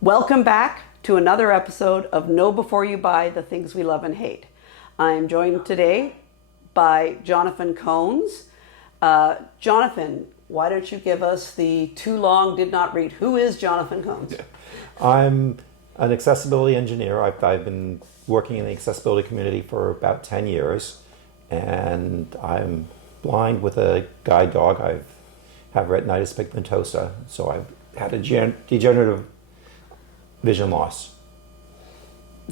Welcome back to another episode of Know Before You Buy the Things We Love and Hate. I'm joined today by Jonathan Cohns. Jonathan, why don't you give us the too long did not read. Who is Jonathan Cohns? I'm an accessibility engineer. I've been working in the accessibility community for about 10 years, and I'm blind with a guide dog. I have retinitis pigmentosa, so I've had a degenerative vision loss.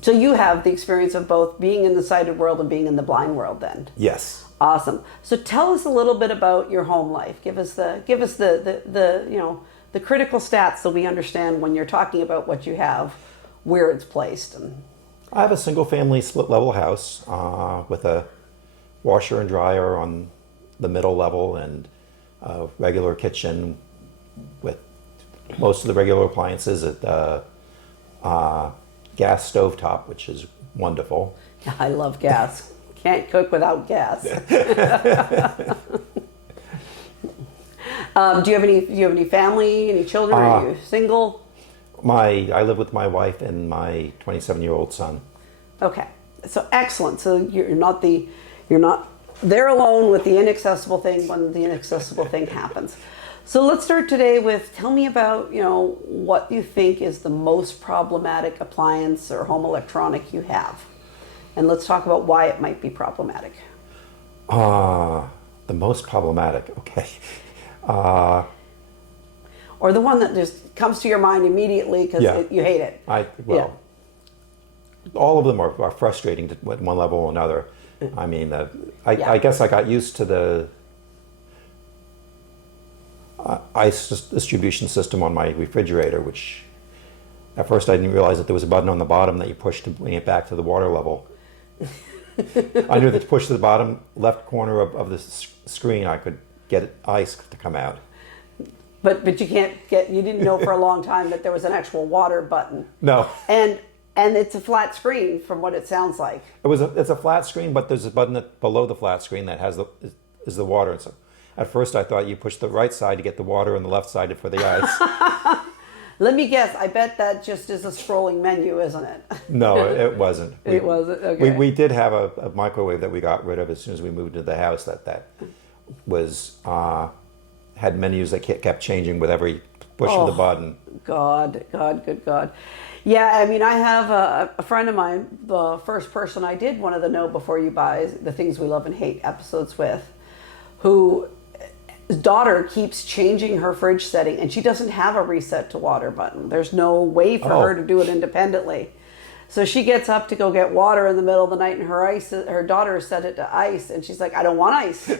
So you have the experience of both being in the sighted world and being in the blind world then? Yes. Awesome. So tell us a little bit about your home life. Give us the critical stats so we understand when you're talking about what you have, where it's placed. I have a single family split level house with a washer and dryer on the middle level and a regular kitchen with most of the regular appliances at gas stovetop, which is wonderful. I love gas. Can't cook without gas. Do you have any family, any children? Are you single? I live with my wife and my 27-year-old son. Okay, so excellent. So you're not there alone with the inaccessible thing when the inaccessible thing happens. So let's start today with, tell me about, what you think is the most problematic appliance or home electronic you have. And let's talk about why it might be problematic. The most problematic, okay. Or the one that just comes to your mind immediately because you hate it. All of them are frustrating at one level or another. I mean, I guess I got used to the ice distribution system on my refrigerator, which at first I didn't realize that there was a button on the bottom that you push to bring it back to the water level. I knew that to push to the bottom left corner of the screen, I could get ice to come out. But you didn't know for a long time that there was an actual water button. No. And it's a flat screen from what it sounds like. It's a flat screen, but there's a button below the flat screen that is the water. And so at first I thought you push the right side to get the water and the left side for the ice. Let me guess. I bet that just is a scrolling menu, isn't it? No, it wasn't. It wasn't? Okay. We did have a microwave that we got rid of as soon as we moved into the house that was had menus that kept changing with every push of the button. God, good God. Yeah, I mean, I have a friend of mine, the first person I did one of the Know Before You Buy the Things We Love and Hate episodes with, who his daughter keeps changing her fridge setting, and she doesn't have a reset to water button. There's no way for her to do it independently. So she gets up to go get water in the middle of the night, and her daughter set it to ice, and she's like, I don't want ice.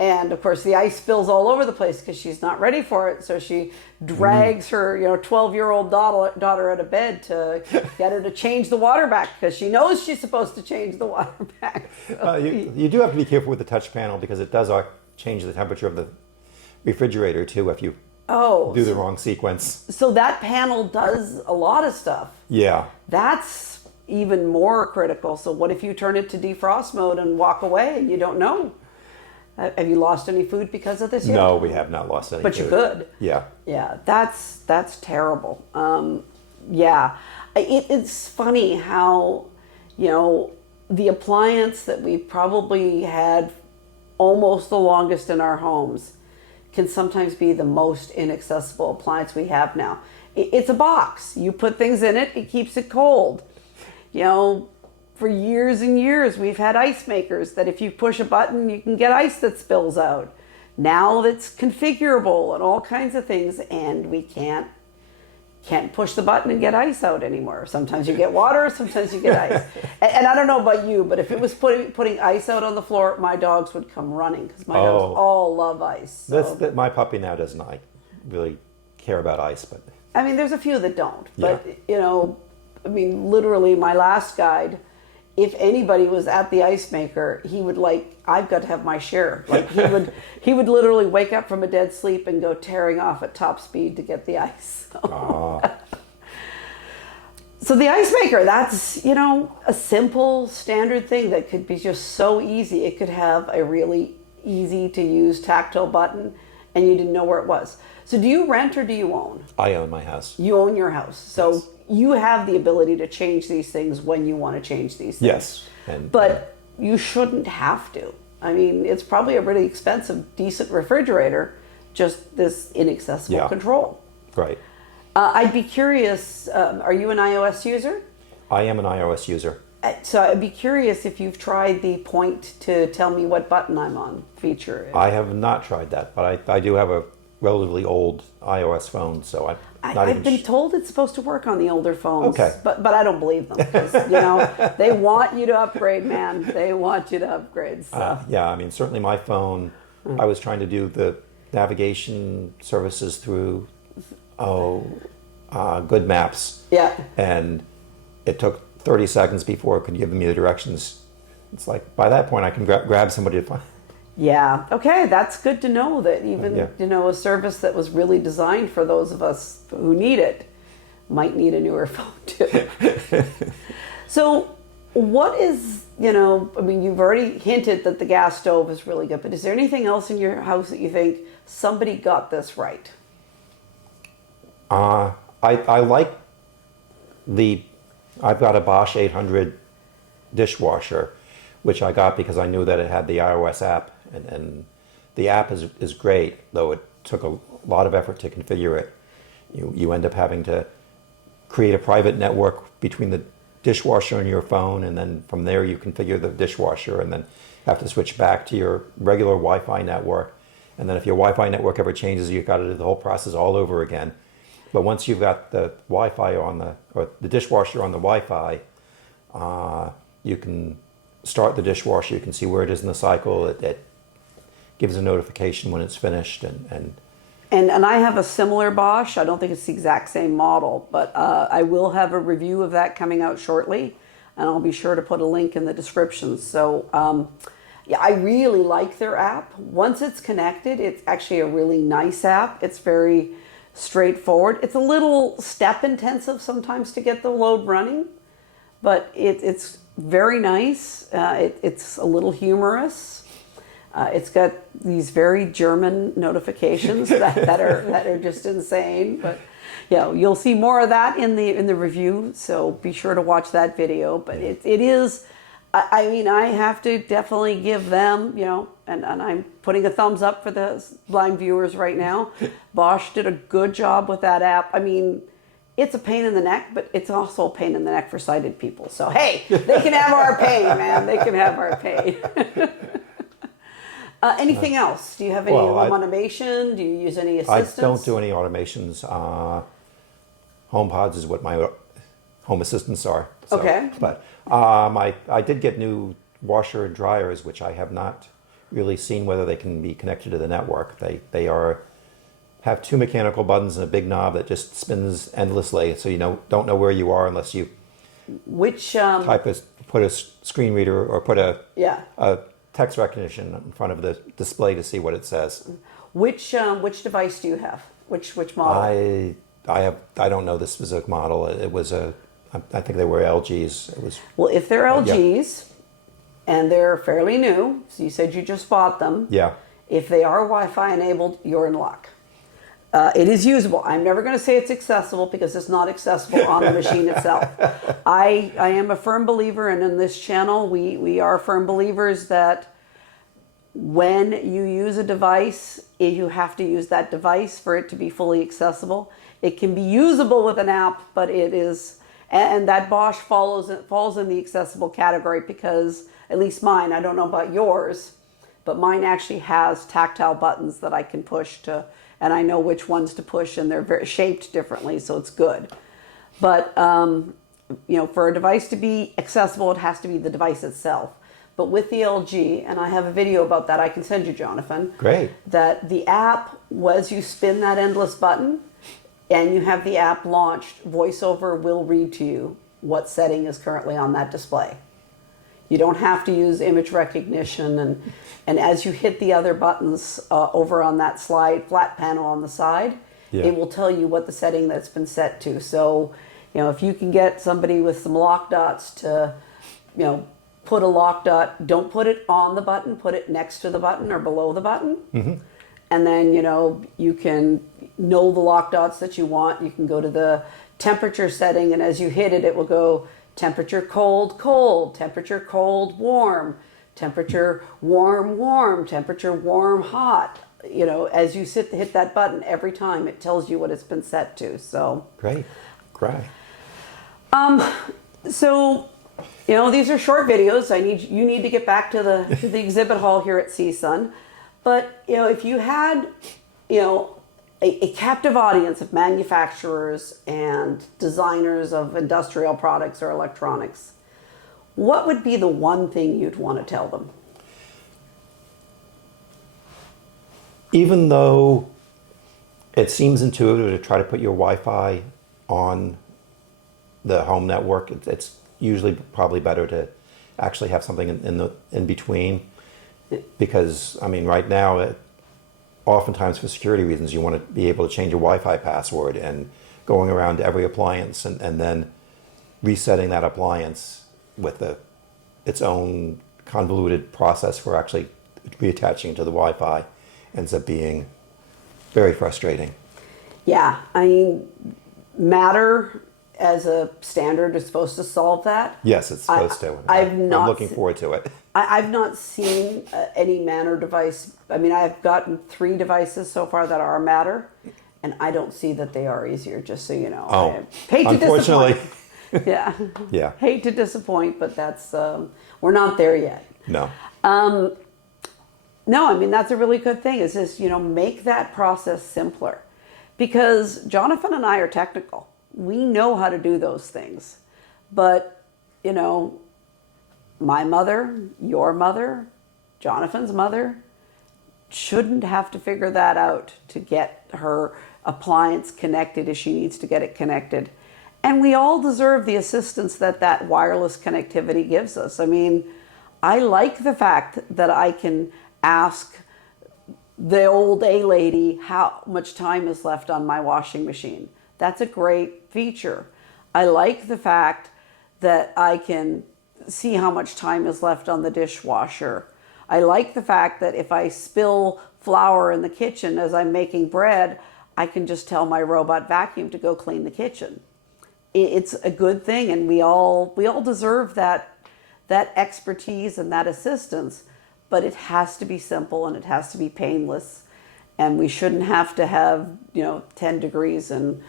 And of course the ice spills all over the place because she's not ready for it. So she drags her 12-year-old daughter out of bed to get her to change the water back because she knows she's supposed to change the water back. So you do have to be careful with the touch panel because it does change the temperature of the refrigerator too if you do the wrong sequence. So that panel does a lot of stuff. Yeah. That's even more critical. So what if you turn it to defrost mode and walk away and you don't know? Have you lost any food because of this yet? No, we have not lost any food. But you could. Yeah. Yeah, that's terrible. It's funny how, the appliance that we probably had almost the longest in our homes can sometimes be the most inaccessible appliance we have now. It's a box. You put things in it, it keeps it cold. For years and years, we've had ice makers that if you push a button, you can get ice that spills out. Now it's configurable and all kinds of things, and we can't push the button and get ice out anymore. Sometimes you get water, sometimes you get ice. And I don't know about you, but if it was putting ice out on the floor, my dogs would come running because my dogs all love ice. So. My puppy now does not really care about ice, but I mean, there's a few that don't. But literally, my last guide, if anybody was at the ice maker, he would I've got to have my share. He would literally wake up from a dead sleep and go tearing off at top speed to get the ice. So the ice maker, that's, a simple standard thing that could be just so easy. It could have a really easy to use tactile button and you didn't know where it was. So do you rent or do you own? I own my house. You own your house. So Yes. you have the ability to change these things when you want to change these things. Yes. But you shouldn't have to. I mean, it's probably a really expensive, decent refrigerator, just this inaccessible control. Right. I'd be curious, are you an iOS user? I am an iOS user. So I'd be curious if you've tried the point to tell me what button I'm on feature. I have not tried that, but I do have a relatively old iOS phone, so I've been told it's supposed to work on the older phones. Okay. But I don't believe them because, they want you to upgrade, man. They want you to upgrade. So. Yeah, I mean, certainly my phone, I was trying to do the navigation services through, Good Maps. Yeah. And it took 30 seconds before it could give me the directions. It's like, by that point, I can grab somebody to find. Yeah. Okay. That's good to know that even, a service that was really designed for those of us who need it might need a newer phone too. So what is, I mean, you've already hinted that the gas stove is really good, but is there anything else in your house that you think somebody got this right? I like I've got a Bosch 800 dishwasher, which I got because I knew that it had the iOS app, and the app is great, though it took a lot of effort to configure it. You end up having to create a private network between the dishwasher and your phone, and then from there you configure the dishwasher, and then have to switch back to your regular Wi-Fi network. And then if your Wi-Fi network ever changes, you've got to do the whole process all over again. But once you've got the Wi-Fi or the dishwasher on the Wi-Fi, you can start the dishwasher. You can see where it is in the cycle. It gives a notification when it's finished. And I have a similar Bosch. I don't think it's the exact same model, but I will have a review of that coming out shortly, and I'll be sure to put a link in the description. So, I really like their app. Once it's connected, it's actually a really nice app. It's very straightforward. It's a little step intensive sometimes to get the load running, but it's very nice. It's a little humorous. It's got these very German notifications that are just insane. But you'll see more of that in the review. So be sure to watch that video. But it is. I mean, I have to definitely give them, and I'm putting a thumbs up for the blind viewers right now. Bosch did a good job with that app. I mean, it's a pain in the neck, but it's also a pain in the neck for sighted people. So, hey, they can have our pain, man. They can have our pain. Anything else? Do you have any home automation? Do you use any assistants? I don't do any automations. HomePods is what my home assistants are. So, okay. But I did get new washer and dryers, which I have not really seen whether they can be connected to the network. They have two mechanical buttons and a big knob that just spins endlessly, so you don't know where you are unless you put a screen reader or put a text recognition in front of the display to see what it says. Which device do you have? Which model? I don't know the specific model. It was I think they were LGs. It was. Well, if they're LGs and they're fairly new, so you said you just bought them. Yeah. If they are Wi-Fi enabled, you're in luck. It is usable. I'm never going to say it's accessible because it's not accessible on the machine itself. I am a firm believer, and in this channel, we are firm believers that when you use a device, you have to use that device for it to be fully accessible. It can be usable with an app, but it is. And that Bosch falls in the accessible category because, at least mine, I don't know about yours, but mine actually has tactile buttons that I can push to, and I know which ones to push, and they're shaped differently, so it's good. But, for a device to be accessible, it has to be the device itself. But with the LG, and I have a video about that I can send you, Jonathan. Great. That the app, as you spin that endless button, and you have the app launched, VoiceOver will read to you what setting is currently on that display. You don't have to use image recognition, and as you hit the other buttons over on that flat panel on the side, it will tell you what the setting that's been set to. So, if you can get somebody with some lock dots to, put a lock dot, don't put it on the button, put it next to the button or below the button. Mm-hmm. And then, you can know the lock dots that you want. You can go to the temperature setting, and as you hit it, it will go temperature cold, cold, temperature cold, warm, temperature warm, warm, temperature warm, hot. As you hit that button every time, it tells you what it's been set to. So Great. Great. So, these are short videos. You need to get back to the exhibit hall here at CSUN. But, if you had, a captive audience of manufacturers and designers of industrial products or electronics, what would be the one thing you'd want to tell them? Even though it seems intuitive to try to put your Wi-Fi on the home network, it's usually probably better to actually have something in between, because right now, oftentimes for security reasons, you want to be able to change your Wi-Fi password, and going around to every appliance and then resetting that appliance with its own convoluted process for actually reattaching to the Wi-Fi ends up being very frustrating. Yeah, Matter as a standard is supposed to solve that. Yes, it's supposed to. I'm looking forward to it. I've not seen any Matter device. I've gotten 3 devices so far that are Matter, and I don't see that they are easier, just so you know. Oh, I hate to unfortunately. Disappoint. Yeah. Yeah. Hate to disappoint, but that's, we're not there yet. No. No, that's a really good thing, is just, make that process simpler. Because Jonathan and I are technical. We know how to do those things. But, my mother, your mother, Jonathan's mother shouldn't have to figure that out to get her appliance connected as she needs to get it connected. And we all deserve the assistance that wireless connectivity gives us. I like the fact that I can ask the old A lady how much time is left on my washing machine. That's a great feature. I like the fact that I can see how much time is left on the dishwasher. I like the fact that if I spill flour in the kitchen as I'm making bread, I can just tell my robot vacuum to go clean the kitchen. It's a good thing, and we all deserve that expertise and that assistance. But it has to be simple, and it has to be painless, and we shouldn't have to have 10 degrees in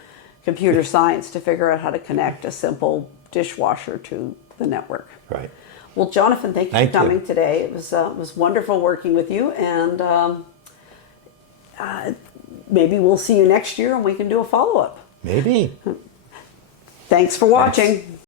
computer science to figure out how to connect a simple dishwasher to the network. Right. Well, Jonathan, thank you for coming today. It was wonderful working with you, and maybe we'll see you next year and we can do a follow-up. Maybe. Thanks for watching. Thanks.